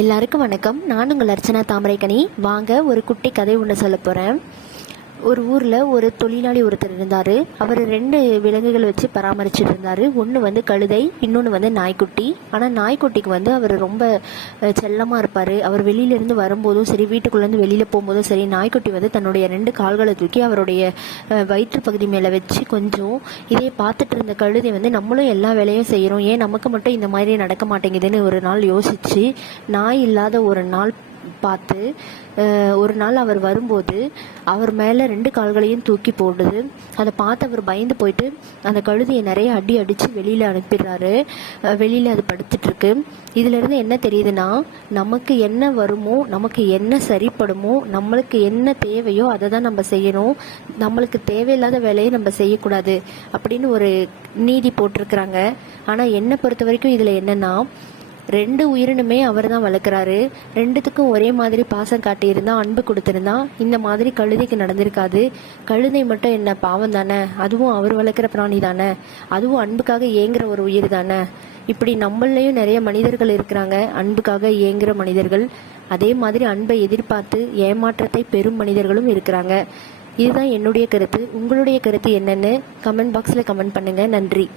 எல்லாருக்கும் வணக்கம். நான் உங்கள் அர்ச்சனா தாமரைக்கனி. வாங்க ஒரு குட்டி கதை ஒன்று சொல்ல போகிறேன் ஒரு ஊரில் ஒரு தொழிலாளி ஒருத்தர் இருந்தார். அவர் ரெண்டு விலங்குகள் வச்சு பராமரிச்சுட்டு இருந்தார். ஒன்று வந்து கழுதை இன்னொன்று வந்து நாய்க்குட்டி. ஆனால் நாய்க்குட்டிக்கு வந்து அவர் ரொம்ப செல்லமாக இருப்பார். அவர் வெளியிலேருந்து வரும்போதும் சரி வீட்டுக்குள்ளேருந்து வெளியில் போகும்போதும் சரி நாய்க்குட்டி வந்து தன்னுடைய ரெண்டு கால்களை தூக்கி அவருடைய வயிற்று பகுதி மேலே வச்சு கொஞ்சம் இதே பார்த்துட்டு இருந்த கழுதை வந்து நம்மளும் எல்லா வேலையும் செய்கிறோம் ஏன் நமக்கு மட்டும் இந்த மாதிரி நடக்க மாட்டேங்குதுன்னு ஒரு நாள் யோசிச்சு நாய் இல்லாத ஒரு நாள் பார்த்து ஒரு நாள் அவர் வரும்போது அவர் மேலே ரெண்டு கால்களையும் தூக்கி போடுது அதை பார்த்து அவர் பயந்து போயிட்டு அந்த கழுதியை நிறைய அடி அடித்து வெளியில் அனுப்பிடுறாரு. வெளியில் அது படுத்துட்ருக்கு இதிலிருந்து என்ன தெரியுதுன்னா நமக்கு என்ன வருமோ நமக்கு என்ன சரிப்படுமோ நம்மளுக்கு என்ன தேவையோ அதை தான் நம்ம செய்யணும். நம்மளுக்கு தேவையில்லாத வேலையை நம்ம செய்யக்கூடாது. அப்படின்னு ஒரு நீதி போட்டிருக்கிறாங்க. ஆனால் என்னை பொறுத்த வரைக்கும் இதில் என்னென்னா ரெண்டு உயிரினுமே அவர் தான் வளர்க்குறாரு. ரெண்டுத்துக்கும் ஒரே மாதிரி பாசம் காட்டியிருந்தா அன்பு கொடுத்துருந்தா இந்த மாதிரி கழுதைக்கு நடந்திருக்காது. கழுதை மட்டும் என்ன பாவம் தானே? அதுவும் அவர் வளர்க்குற பிராணி தானே? அதுவும் அன்புக்காக ஏங்குற ஒரு உயிர் தானே? இப்படி நம்மளையும் நிறைய மனிதர்கள் இருக்கிறாங்க. அன்புக்காக ஏங்குற மனிதர்கள். அதே மாதிரி அன்பை எதிர்பார்த்து ஏமாற்றத்தை பெறும் மனிதர்களும் இருக்கிறாங்க. இதுதான் என்னுடைய கருத்து. உங்களுடைய கருத்து என்னென்னு கமெண்ட் பாக்ஸில் கமெண்ட் பண்ணுங்கள் நன்றி.